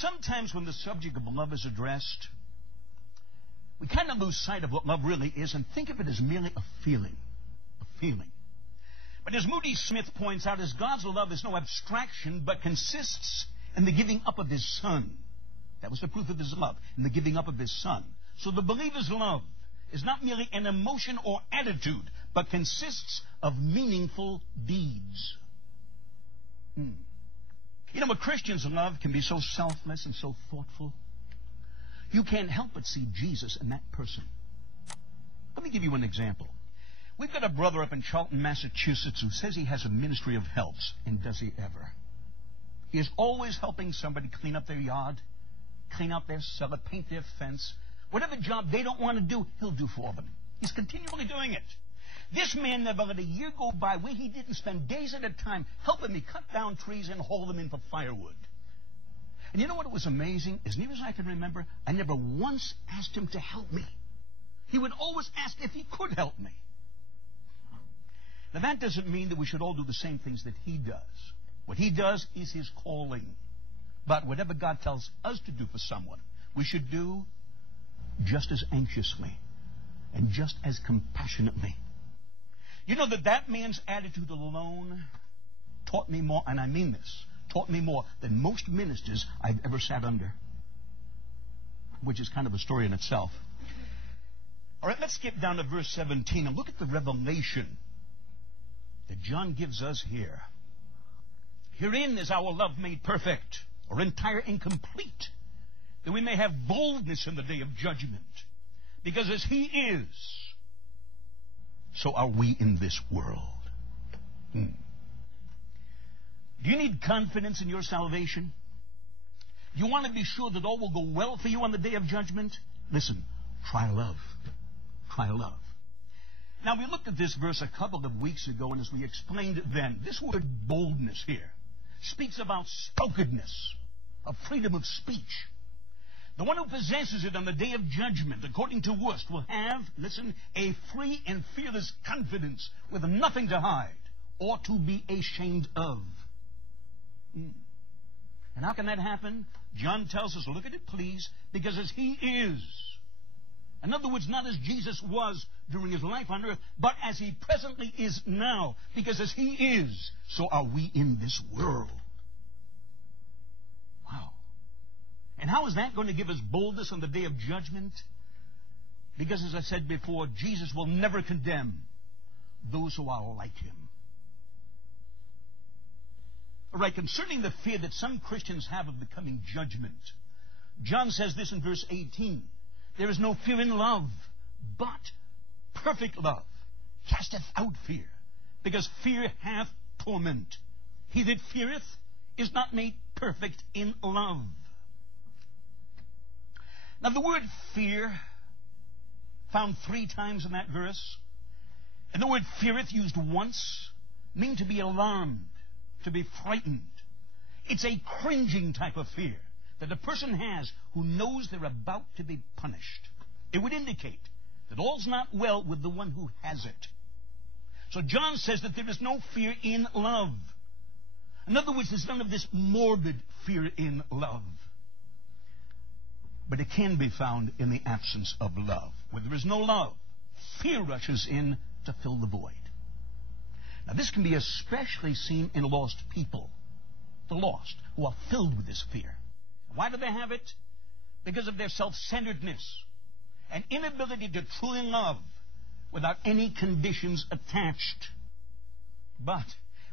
Sometimes when the subject of love is addressed, we kind of lose sight of what love really is and think of it as merely a feeling. A feeling. But as Moody Smith points out, as God's love is no abstraction, but consists in the giving up of His Son. That was the proof of His love, in the giving up of His Son. So the believer's love is not merely an emotion or attitude, but consists of meaningful deeds. You know, a Christian's love can be so selfless and so thoughtful. You can't help but see Jesus in that person. Let me give you an example. We've got a brother up in Charlton, Massachusetts, who says he has a ministry of helps, and does he ever? He is always helping somebody clean up their yard, clean out their cellar, paint their fence. Whatever job they don't want to do, he'll do for them. He's continually doing it. This man never let a year go by where he didn't spend days at a time helping me cut down trees and haul them in for firewood. And you know what was amazing? As near as I can remember, I never once asked him to help me. He would always ask if he could help me. Now, that doesn't mean that we should all do the same things that he does. What he does is his calling. But whatever God tells us to do for someone, we should do just as anxiously and just as compassionately. You know that man's attitude alone taught me more, and I mean this, taught me more than most ministers I've ever sat under, which is kind of a story in itself. All right, let's skip down to verse 17 and look at the revelation that John gives us here. Herein is our love made perfect, or entire and complete, that we may have boldness in the day of judgment. Because as He is, so are we in this world. Do you need confidence in your salvation? Do you want to be sure that all will go well for you on the day of judgment? Listen, try love. Try love. Now, we looked at this verse a couple of weeks ago, and as we explained then, this word boldness here speaks about spokenness, of freedom of speech. The one who possesses it on the day of judgment, according to Wurst, will have, listen, a free and fearless confidence with nothing to hide or to be ashamed of. And how can that happen? John tells us, look at it please, because as He is. In other words, not as Jesus was during His life on earth, but as He presently is now. Because as He is, so are we in this world. Wow. And how is that going to give us boldness on the day of judgment? Because, as I said before, Jesus will never condemn those who are like Him. All right, concerning the fear that some Christians have of the coming judgment, John says this in verse 18. There is no fear in love, but perfect love casteth out fear, because fear hath torment. He that feareth is not made perfect in love. Now, the word fear, found 3 times in that verse, and the word feareth, used once, mean to be alarmed, to be frightened. It's a cringing type of fear that a person has who knows they're about to be punished. It would indicate that all's not well with the one who has it. So John says that there is no fear in love. In other words, there's none of this morbid fear in love. But it can be found in the absence of love. Where there is no love, fear rushes in to fill the void. Now, this can be especially seen in lost people, the lost, who are filled with this fear. Why do they have it? Because of their self-centeredness and inability to truly love without any conditions attached. But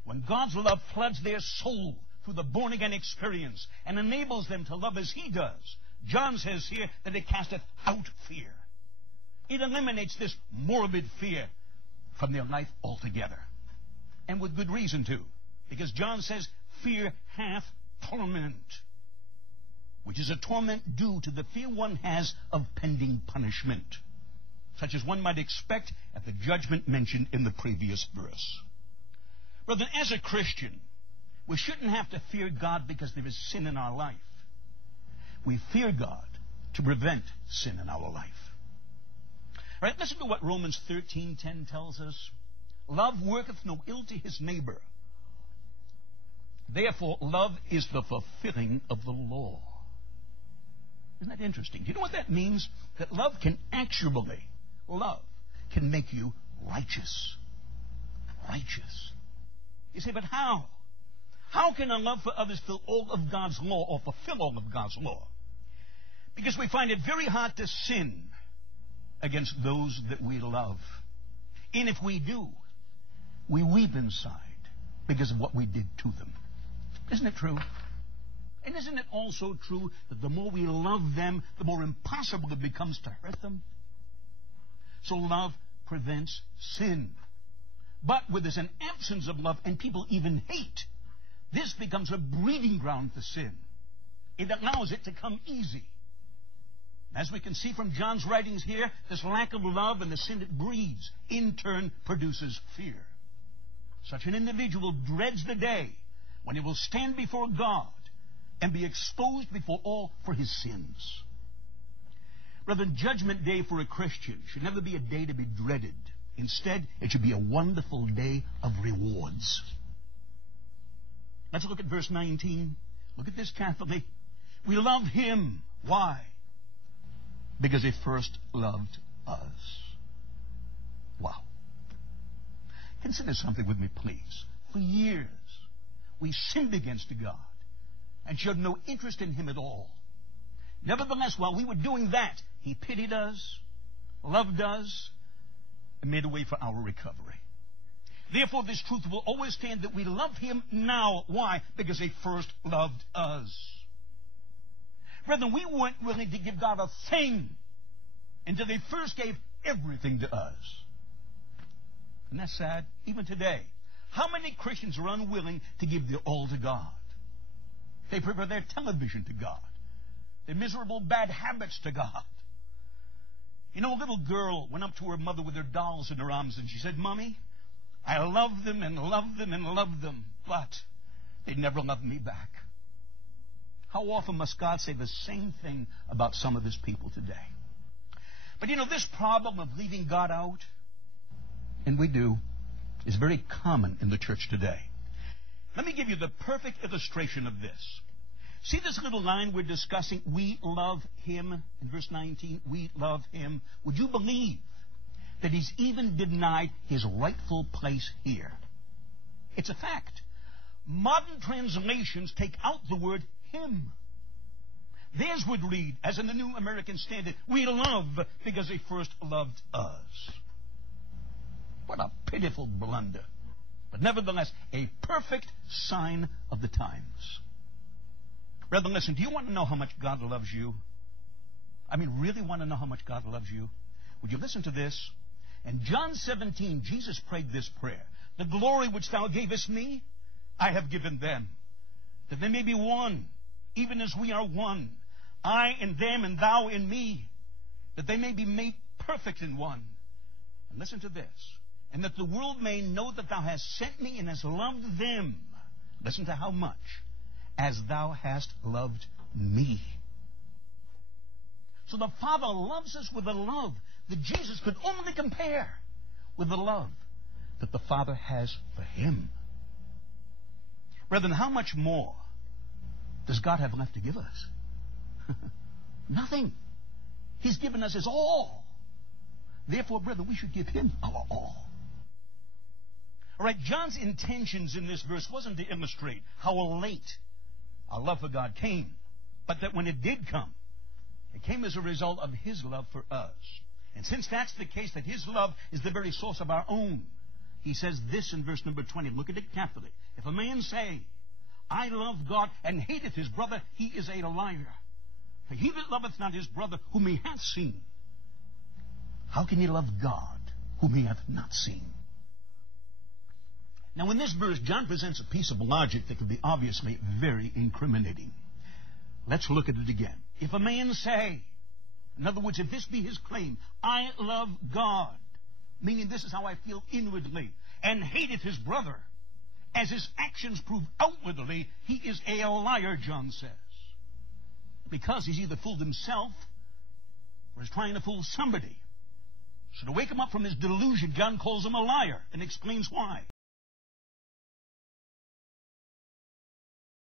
when God's love floods their soul through the born-again experience and enables them to love as He does, John says here that it casteth out fear. It eliminates this morbid fear from their life altogether. And with good reason, too. Because John says, fear hath torment. Which is a torment due to the fear one has of pending punishment, such as one might expect at the judgment mentioned in the previous verse. Brethren, as a Christian, we shouldn't have to fear God because there is sin in our life. We fear God to prevent sin in our life. All right, listen to what Romans 13:10 tells us. Love worketh no ill to his neighbor. Therefore, love is the fulfilling of the law. Isn't that interesting? Do you know what that means? That love can make you righteous. Righteous. You say, but how? How can a love for others fill all of God's law or fulfill all of God's law? Because we find it very hard to sin against those that we love. And if we do, we weep inside because of what we did to them. Isn't it true? And isn't it also true that the more we love them, the more impossible it becomes to hurt them? So love prevents sin. But where there's an absence of love and people even hate, this becomes a breeding ground for sin. It allows it to come easy. As we can see from John's writings here, this lack of love and the sin it breeds, in turn, produces fear. Such an individual dreads the day when he will stand before God and be exposed before all for his sins. Brethren, Judgment Day for a Christian should never be a day to be dreaded. Instead, it should be a wonderful day of rewards. Let's look at verse 19. Look at this carefully. We love him. Why? Because he first loved us. Wow. Consider something with me, please. For years, we sinned against God and showed no interest in him at all. Nevertheless, while we were doing that, he pitied us, loved us, and made a way for our recovery. Therefore, this truth will always stand that we love him now. Why? Because he first loved us. Brethren, we weren't willing to give God a thing until he first gave everything to us. Isn't that sad? Even today, how many Christians are unwilling to give their all to God? They prefer their television to God, their miserable bad habits to God. You know, a little girl went up to her mother with her dolls in her arms, and she said, "Mommy, I love them and love them and love them, but they never loved me back." How often must God say the same thing about some of his people today? But you know, this problem of leaving God out, and we do, is very common in the church today. Let me give you the perfect illustration of this. See this little line we're discussing, we love him, in verse 19, we love him. Would you believe that he's even denied his rightful place here? It's a fact. Modern translations take out the word him. Theirs would read, as in the New American Standard, we love because he first loved us. What a pitiful blunder. But nevertheless, a perfect sign of the times. Brethren, listen, do you want to know how much God loves you? I mean, really want to know how much God loves you? Would you listen to this? In John 17, Jesus prayed this prayer. The glory which thou gavest me, I have given them, that they may be one, even as we are one. I in them and thou in me, that they may be made perfect in one. And listen to this. And that the world may know that thou hast sent me and hast loved them. Listen to how much. As thou hast loved me. So the Father loves us with a love that Jesus could only compare with the love that the Father has for him. Brethren, how much more does God have left to give us? Nothing. He's given us his all. Therefore, brethren, we should give him our all. All right, John's intentions in this verse wasn't to illustrate how late our love for God came, but that when it did come, it came as a result of his love for us. And since that's the case, that his love is the very source of our own, he says this in verse number 20. Look at it carefully. If a man say, I love God, and hateth his brother, he is a liar. For he that loveth not his brother whom he hath seen, how can he love God whom he hath not seen? Now, in this verse, John presents a piece of logic that can be obviously very incriminating. Let's look at it again. If a man say, in other words, if this be his claim, I love God, meaning this is how I feel inwardly, and hateth his brother, as his actions prove outwardly, he is a liar, John says. Because he's either fooled himself or is trying to fool somebody. So to wake him up from his delusion, John calls him a liar and explains why.